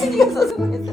신경 써서 그랬어.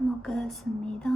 잘 먹겠습니다.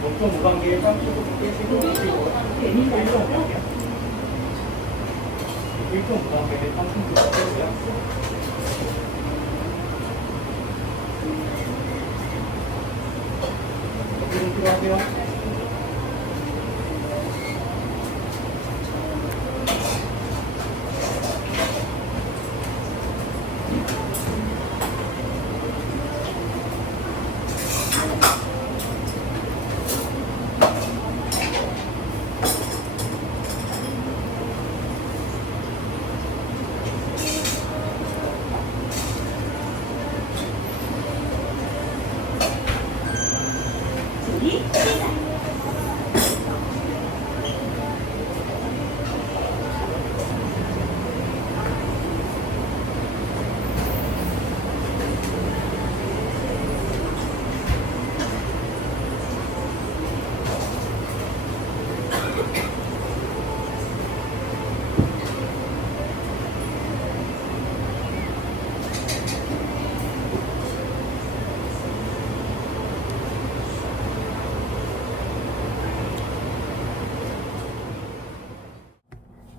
보통 무관계에 깜찍고 깨지고 깨지고 일종 무관계에 깜찍고 깨지고요. 어디로 필요하세요?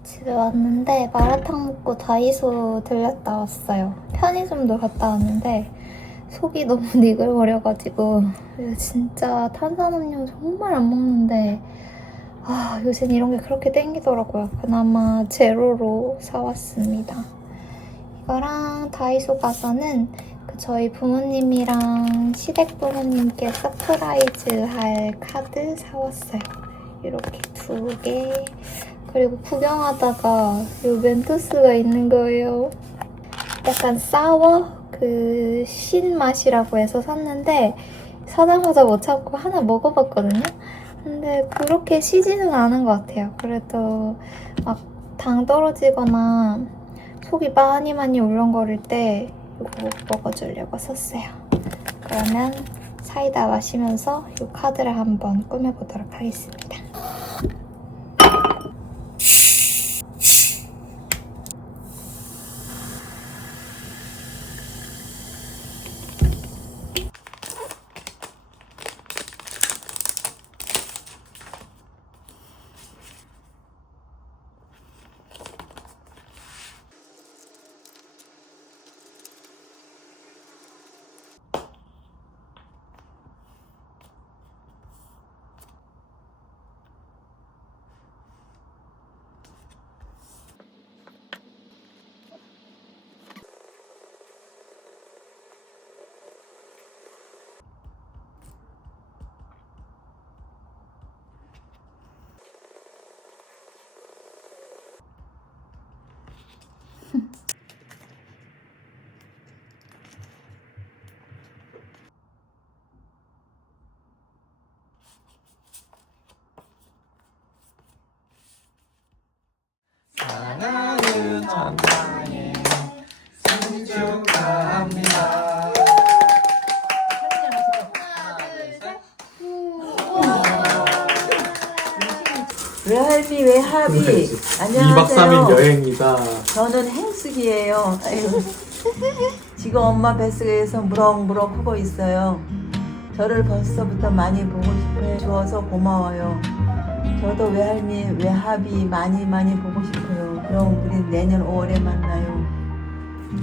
집에 왔는데 마라탕 먹고 다이소 들렸다 왔어요. 편의점도 갔다 왔는데 속이 너무 니글거려가지고 진짜 탄산음료 정말 안 먹는데 요새는 이런 게 그렇게 땡기더라고요. 그나마 제로로 사왔습니다. 이거랑 다이소 가서는 저희 부모님이랑 시댁 부모님께 서프라이즈 할 카드 사왔어요. 이렇게 2개. 그리고 구경하다가 이 멘토스가 있는 거예요. 약간 사워? 신맛이라고 해서 샀는데 사자마자 못 참고 하나 먹어봤거든요. 근데 그렇게 시지는 않은 것 같아요. 그래도 막 당 떨어지거나 속이 많이 울렁거릴 때 이거 먹어주려고 샀어요. 그러면 사이다 마시면서 이 카드를 한번 꾸며보도록 하겠습니다. 사랑하는 전장님 생일 축하합니다. 외할미 외합이 안녕하세요. 2박 3일 여행이다. 저는 행숙이에요. 아이고. 지금 엄마 뱃속에서 무럭무럭 하고 있어요. 저를 벌써부터 많이 보고 싶어 주어서 고마워요. 저도 외할미 외합이 많이 보고 싶어요. 그럼 우리 내년 5월에 만나요.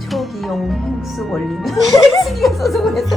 초기용 행숙 올리면 행숙이가 써서 그랬어.